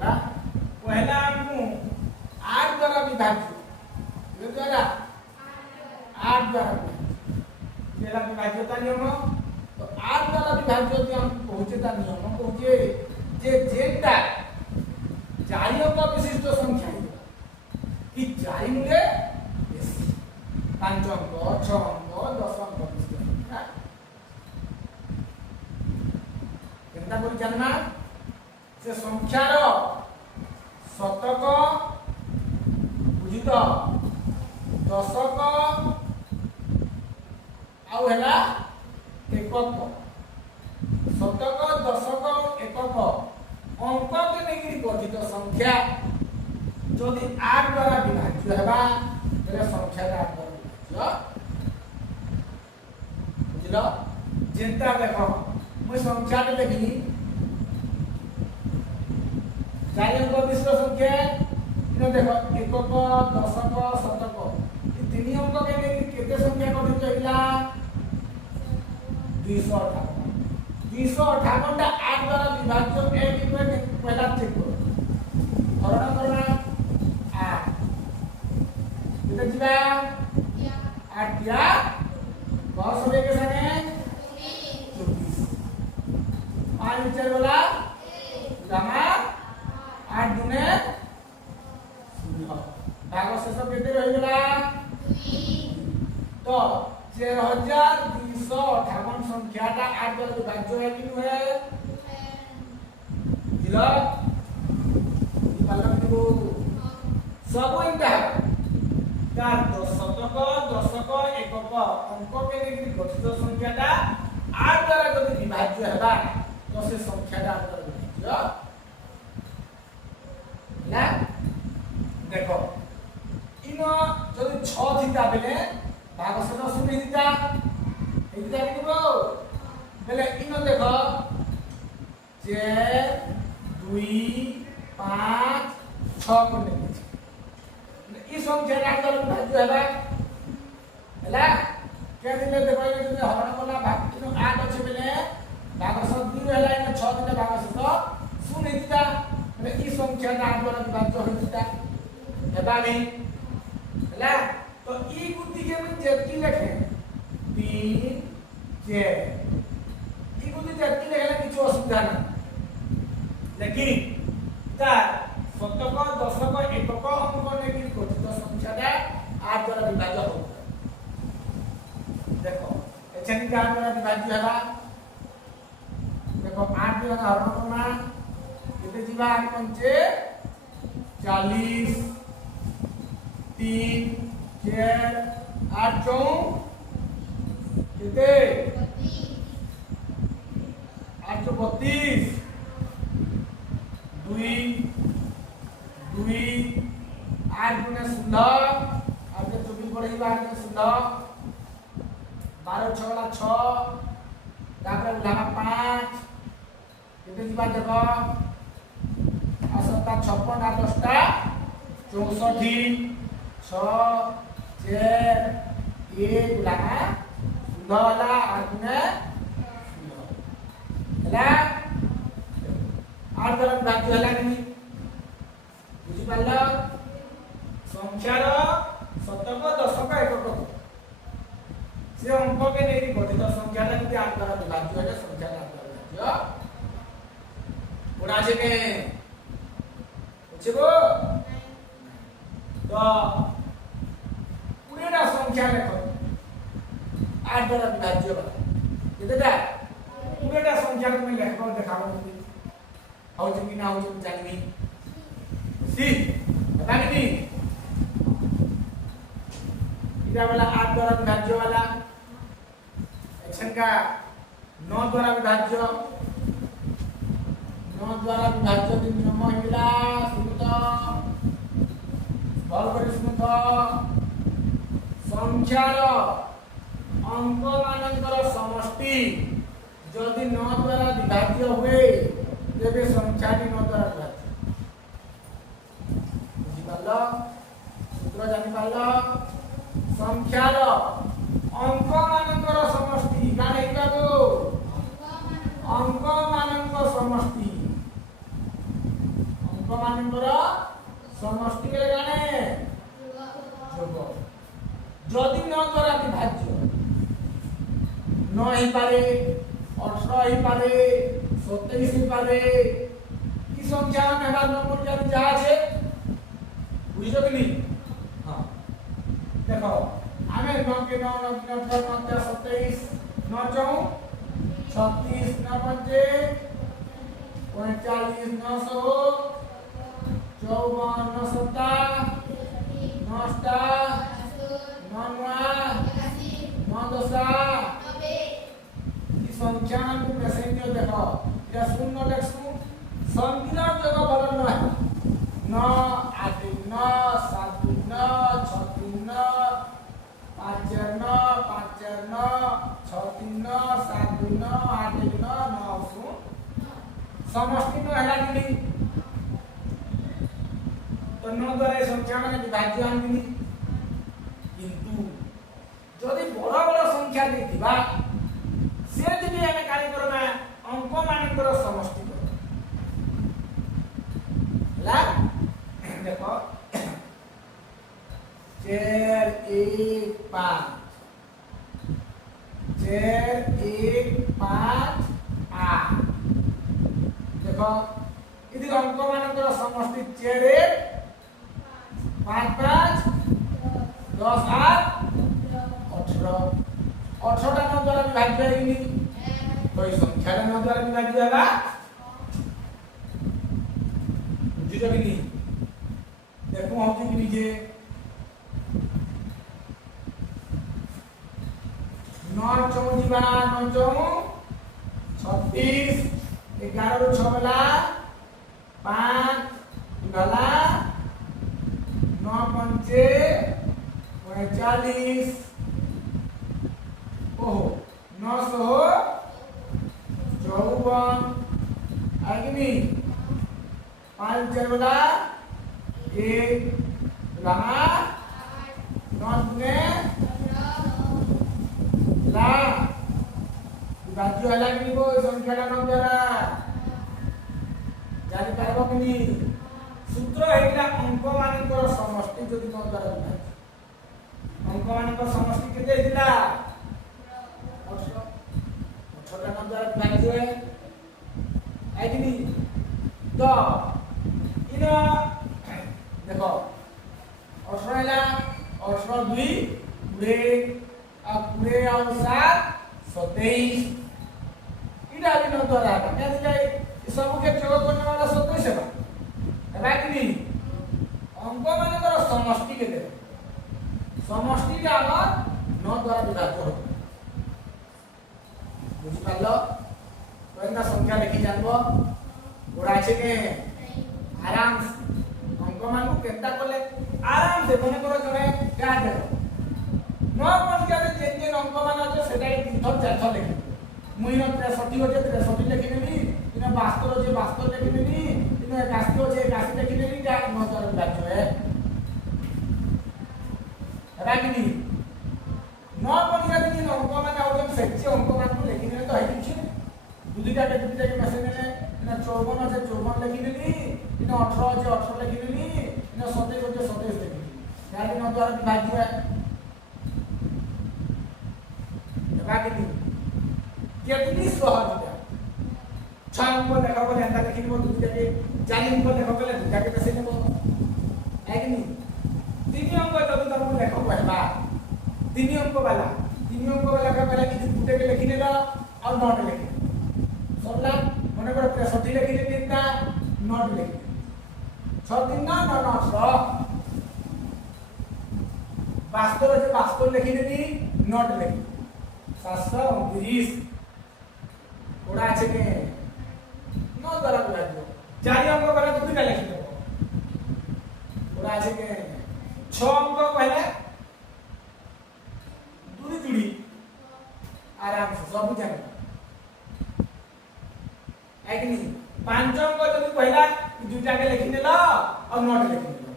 ना पहला हमको 8 द्वारा विभाज्य ये द्वारा 8 द्वारा पहला विभाज्यता नियम तो 8 द्वारा विभाज्य यदि हम पहुंचेता नियम पहुंचे जे जेटा 4 अंक विशिष्ट संख्या कि 4 मुले 5 अंक 6 अंक 10 अंक विशिष्ट संख्या केनता करि जानना से संख्यार शतक बुझित दशक आउ हैला एकक शतक दशक एकक अंक के नेगिरी गठित संख्या जदि 8 द्वारा विभाज्य हेबा तेरे संख्या 8 द्वारा विभाज्य बुझिलो जेंता देखो मैं संख्या के देखिनी 4 अंक विशिष्ट संख्या इनो देखो एकक दशक शतक ये 3 अंक के नेगिरी केते संख्या गठित हैला 258 टा 8 द्वारा विभाज्य एक इक्वल पहला चेक करो हरण करना 8 कितना जीवा 8 या 10 होने के संगे 24 5 विचार वाला गामा 8 दुने 0 भाग शेष केते रहि गेला तो 4258 संख्याटा 8 द्वारा विभाज्य है कि नुहे दिला पालन को सब इंटा का शतक दशक एकक अंक के नेगिरी गठित संख्याटा 8 द्वारा यदि विभाज्य हेबा तो से संख्याटा 8 द्वारा विभाज्य ना देखो इनो जदि 6 थिता बेले भाग शेष 0 थिता एटा लिखबो बेले इनो देखो 4 2 5 6 को नेछि ई संख्या 8 द्वारा विभाज्य हेबा हैला के दिले देखो ये जदि हरण कोला भाग इनो 8 अछि बेले भाग शेष 2 हैला इनो 6 दिले भाग शेष 0 थिता बेले ई संख्या 8 द्वारा विभाज्य होइता हेबा नै हैला तो ई गुति के में जेतकी लिखे 3 4 ई गुति जेतकी लिखला किछु असुविधा नै लेकिन ता शतक दशक एकक अंक नेगिरी गठित संख्याटा 8 द्वारा विभाज्य हो देखो एछन का द्वारा विभाज्य हैबा देखो 8 द्वारा हरण करना केते जीवा 8 पंचे 40 3 4 8 चौ कितने 832 2 2 8 गुने 16 आगे 24 पड़े 8 गुने 16 12 6 वाला 6 तापर उलामा 5 कितने जीवा देखो 7 56 8 10 टा 64 6 4 1 उलामा 16 वाला 8 गुने 16 हैला 8 द्वारा विभाज्य हैला नहीं बुझी पाला संख्यार शतक दशक एकक से अंक के नेगी गठित संख्याटा यदि 8 द्वारा विभाज्य है संख्याटा 8 द्वारा विभाज्य उड़ा जे में बुझिबो तो पूरेटा संख्या लेखो 8 द्वारा विभाज्य बा केतेटा पूरेटा संख्या को लेखो देखाबो हो कि ना हो जाननी सी बतानी इधर वाला 8 द्वारा विभाज्य वाला एक्शन का 9 द्वारा विभाज्य 9 द्वारा विभाज्य दिन नियम हिला सुनत बल कर सुनत संख्यार अंक मानकर समष्टि जदि 9 द्वारा विभाज्य हुए तेबे संख्याटी 9 द्वारा विभाज्य बुझी पालो सूत्र जानि पालो संख्यार अंक मानकर समष्टि गाने हिबाबो अंक मानक समष्टि अंक মানଙ୍କର সমষ্টি কেলে জানে যোগ যদি 9 দ্বারা বিভাজ্য 9 ହେଇପାରେ 18 ହେଇପାরে 27 ହେଇপারে কি সংখ্যা নেবার নম্বর জানি যা আছে বুঝছো কি হ্যাঁ দেখো আমি 9 के 9 9 9 27 9 4 36 9 पंजे 45 900 54 9 सत्ता 9 टा 9 9 दशा की संख्या को प्रेजेंट देखो या शून्य लिखसु संख्या जगह बल न 9 8 9 7 9 6 9 5 9 5 9 6 9 7 9 8 9 9 सु समष्टि न हला कि तो 9 द्वारा ये संख्या माने विभाज्य आनबिनी किंतु जदि बड़ बड़ संख्या देथिबा से दिबी हमें कार्य करना अंक मानकर समष्टि कर ला देखो 4 1 5 4 1 5 8 देखो इधर अंक मानकर समष्टि 4 1 5 5 10 8 18 18 टा द्वारा विभाज्य है तो इस संख्या टा द्वारा विभाज्य है बुझियो कि नहीं देखो हम कि नीचे 9 4 जीवा 9 4 36 11 रो 6 वाला 5 गला 9 पंचे 45 ओहो 900 54 अग्नि 5 जरवला 1 लगा 9 ने ला बाजू हला कि को संख्याटा न द्वारा जानि पारबो कि सूत्र हेला अंक मानकर समष्टि जदि न द्वारा विभाज्य अंक मानकर समष्टि केते हेला 18 18 न द्वारा विभाज्य है आइदिनी तो इना देखो 18 हेला 18 2 पूरे अब पूरे और 7 27 इडा भी न द्वारा क्या जाए सब के जोग करने वाला 27 है है कि नहीं अंक मानकर समष्टि के दे समष्टि के आगर 9 द्वारा विभाज्य हो बुझि पालो तो इनका संख्या लिखि जानबो गोड़ा छे के आराम अंक मान को केता कोले आराम से मने करो जने क्या देखो 9 पंजा जे जे अंक मान আছে সেটাই 3 थर 4 थर लिखि मुई न 63 होजे 63 लिखि नेबी इने 72 होजे 72 लिखि नेबी इने 81 होजे 81 लिखि नेबी जा 9 द्वारा विभाज्य है रागिनी 9 पंजा जे अंक मान आउजन सेक्सी अंक मान को लिखि ने तो है किछ दुदिटा के मैसेज ने इने 54 होजे 54 लिखि नेली इने 18 होजे 18 लिखि नेली इने 27 होजे 27 लिखि यानी 9 द्वारा विभाज्य है रागिनी कितनी सहज 6 अंक देखो बोले अंदर लिखि निबो दुदिटा के 4 अंक देखो बोले दुदिटा के मैसेज निबो है कि नहीं 3 अंक जब तुम देखो कहबा 3 अंक वाला का पहले किसी गुटे के लिखि नेला और नोट लिखि सरला मने कर 63 लिखि ने तीनटा नोट लिखि 6 3 9 9 18 72 जे 72 लिखि नेली नोट लिखि 729 ओडा আছে के 9 দ্বারা বিভাজ্য 4 अंक पहले दुटा लिखि देबो ओडा আছে के 6 अंक पहले दूरी जुड़ी आराम से सब जाने है कि नहीं 5 अंक जब पहला दुटा के लिखि नेला और नोट लिखि नेला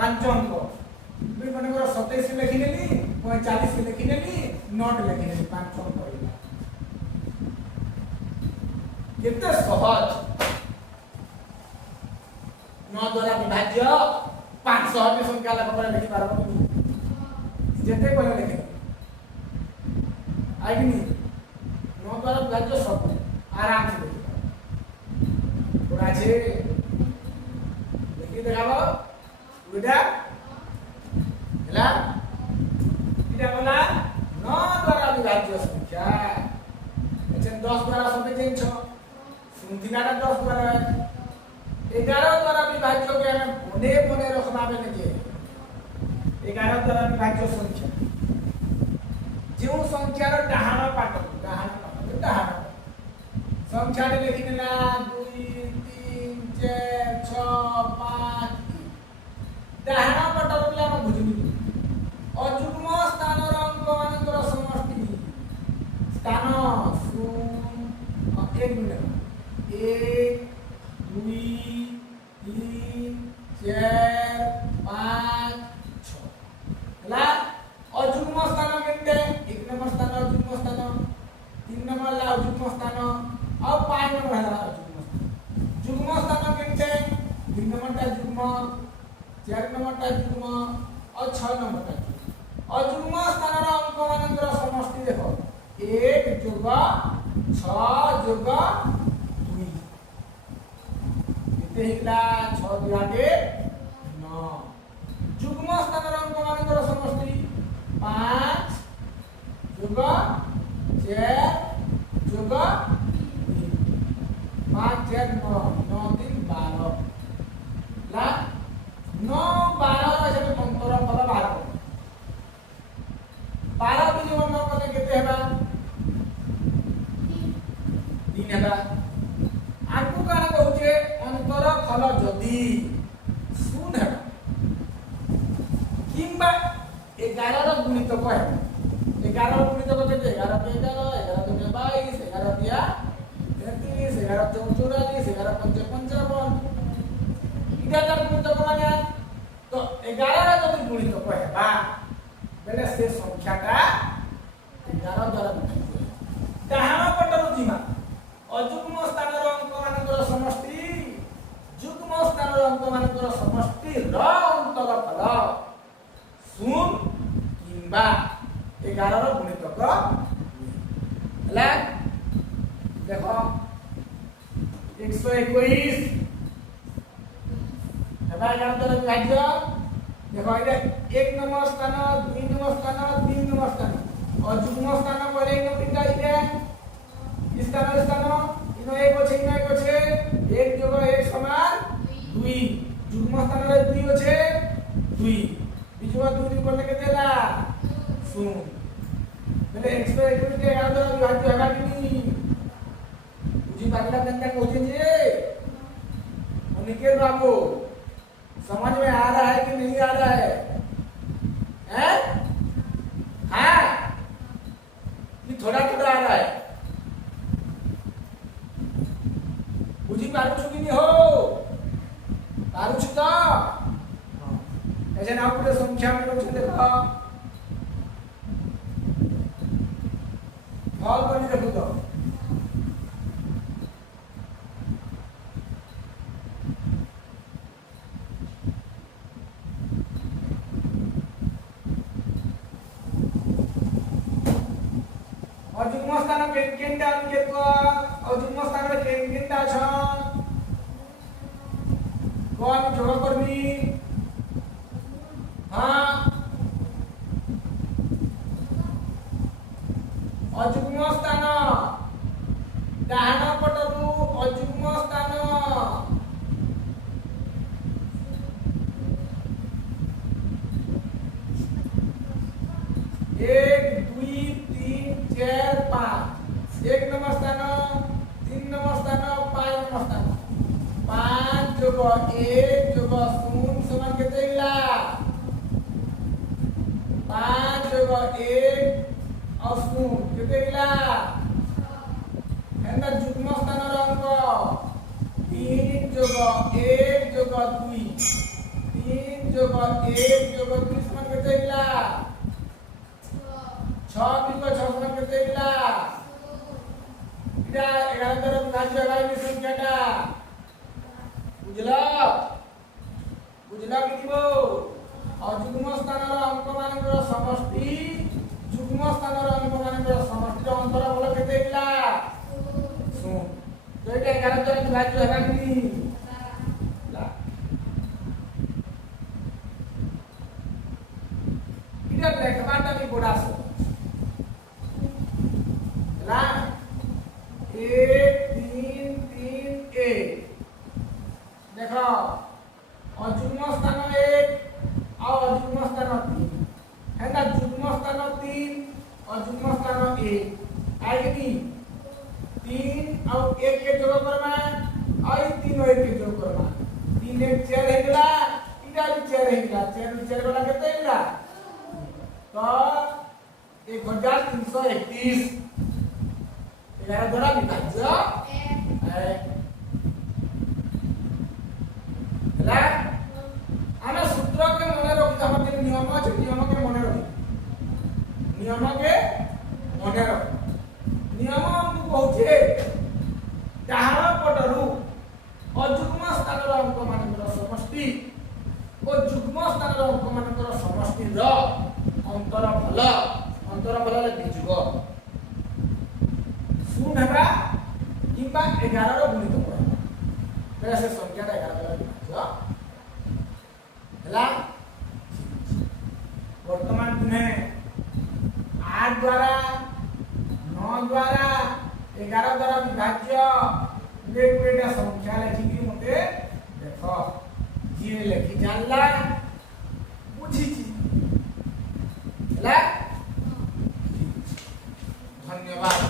5 अंक भी मने कर 27 लिखि नेली 45 लिखि नेली नोट लिखि नेली 5 अंक पहला कितने सहज 9 द्वारा विभाज्य 500 की संख्या लेख पर लिखि पारबो कि जेते कोले लिखे आई कि 9 द्वारा विभाज्य सब आराम से लिखि पारबो पूरा छे लिखि देखाबो उडा हला इटा बोला 9 द्वारा विभाज्य संख्या अच्छा 10 द्वारा संख्या चेंज छ सुनतिनाटा 10 द्वारा 11 द्वारा विभाज्य के हमें बने बने रखना बेले जे 11 द्वारा विभाज्य संख्या जो संख्या रो डाहाण पाट डाहाण संख्या रे लिखि ना 2 3 4 6 5 डाहाण पाट रो हम बुझिनी अजुग्म स्थान रो अंक मानकर समष्टि स्थान शून्य 1 मिनट 1 2 3 4 5 6 हला अजुग्म स्थान केते 1 नंबर स्थान अजुग्म स्थान 3 नंबर ला अजुग्म स्थान और 5 नंबर हला अजुग्म स्थान जुग्म स्थान केते 3 नंबर ता जुग्म 4 नंबर ता जुग्म और 6 नंबर ता अजुग्म स्थान रो अंक मानकर समष्टि देखो 1 + 6 + 2 केते हिला 6 × 9 जुग्म स्थान रो अंक मानकर समष्टि 5 + 4 + 3 5 4 9 9 3 12 ला 9 12 रा जे अंतर फल बाहर 12 भी जो न कले केते हेबा 3 हेबा आकु काना कहूचे अंतर फल जदी शून्य हेबा किंबा 11 रो गुणितक है 11 रो गुणितक केते 11 के 11 11 के 22 11 दिया 33 11 के 44 11 पंच 55 इटा जब गुणितक माने तो 11 रो जदी गुणितक हेबा बेले से संख्याटा 11 द्वारा विभाज्य डाहाण पटरो जीमा अजुग्म स्थान रो अंक मानकर समष्टि जुग्म स्थान रो अंक मानकर समष्टि र अंतर फल शून्य किंबा 11 रो गुणितक हला देखो 121 हेबा 11 द्वारा विभाज्य देखो इधर 1 नंबर स्थान 2 नंबर स्थान 3 नंबर स्थान और जुग्म स्थान पहले इन तीनटा इधर स्थान इनो 1 আছে ইনো 1 আছে 1 যোগ 1 সমান 2 जुग्म स्थान रे 2 আছে 2 বিজুয়া 2 নি করলে কেতে ହେଲା 0 মানে x * 1 কে 11 দ্বারা বিভাজ্য হেবা কিনি বুঝি পাগলা কেনটা কইছে যে অনিকের বাবু समझ में आ रहा है कि नहीं आ रहा है हैं हाँ कि थोड़ा थोड़ा आ रहा है बुझी पारुछु कि नहीं हो पारुछु तो ऐसे ना पूरे संख्या में लोग देखो हॉल बनी देखो तो अजुग्म स्थान केनटा केको अजुग्म स्थान रे केनटा छ कोन जोड़ करबी हां अजुग्म स्थान डाहाण पटरु अजुग्म स्थान 1 2 3 4 5 1 नंबर स्थान 3 नंबर स्थान 5 नंबर स्थान 5 जोग 1 जोग 0 समान केते हिला 5 जोग 1 और 0 केते हिला एंदा जुग्म स्थान रो अंक 3 जोग 1 जोग 2 3 जोग 1 जोग 2 समान केते हिला 6 बिंदु 6 समान केते हिला इटा 11 द्वारा विभाज्य है संख्याटा बुझलो बुझला कि दिबो अजुग्म स्थानर अंक मानकर समष्टि जुग्म स्थानर अंक मानकर समष्टि अंतर बल केते हिला सुन तो एटा 11 द्वारा विभाज्य हेबा कि ला इटा देखबाटा भी बड़ा सो ला 1 3 3 1 देखो अजुग्म स्थान 1 और अजुग्म स्थान 3 है ना जुग्म स्थान 3 अजुग्म स्थान 1 आएगी 3 और 1 के जोड़ करबा और 3 और 1 के जोड़ करबा 3 1 4 हे गेला इटा भी 4 हे गेला 4 4 वाला केते गेला तो 1331 11 द्वारा विभाज्य है ହେଲା ଆମେ सूत्र के मने रखि हम के नियम अछि नियम के मने रखि नियम हमको कहूचे डाहाण पटरु अजुग्म स्थानर अंक मानकर समष्टि और जुग्म स्थानर अंक मानकर समष्टि र अंतर भल ले दिजुग शून्य हेबा किबा 11 रो गुणित पड़ा तेरा से संख्या 11 द्वारा विभाज्य ହେଲା वर्तमान तुम्हें 8 द्वारा 9 द्वारा 11 द्वारा विभाज्य गुटेटा संख्या लिखिकी मते देखो जी लिखि जानला बुझी छी ହେଲା धन्यवाद।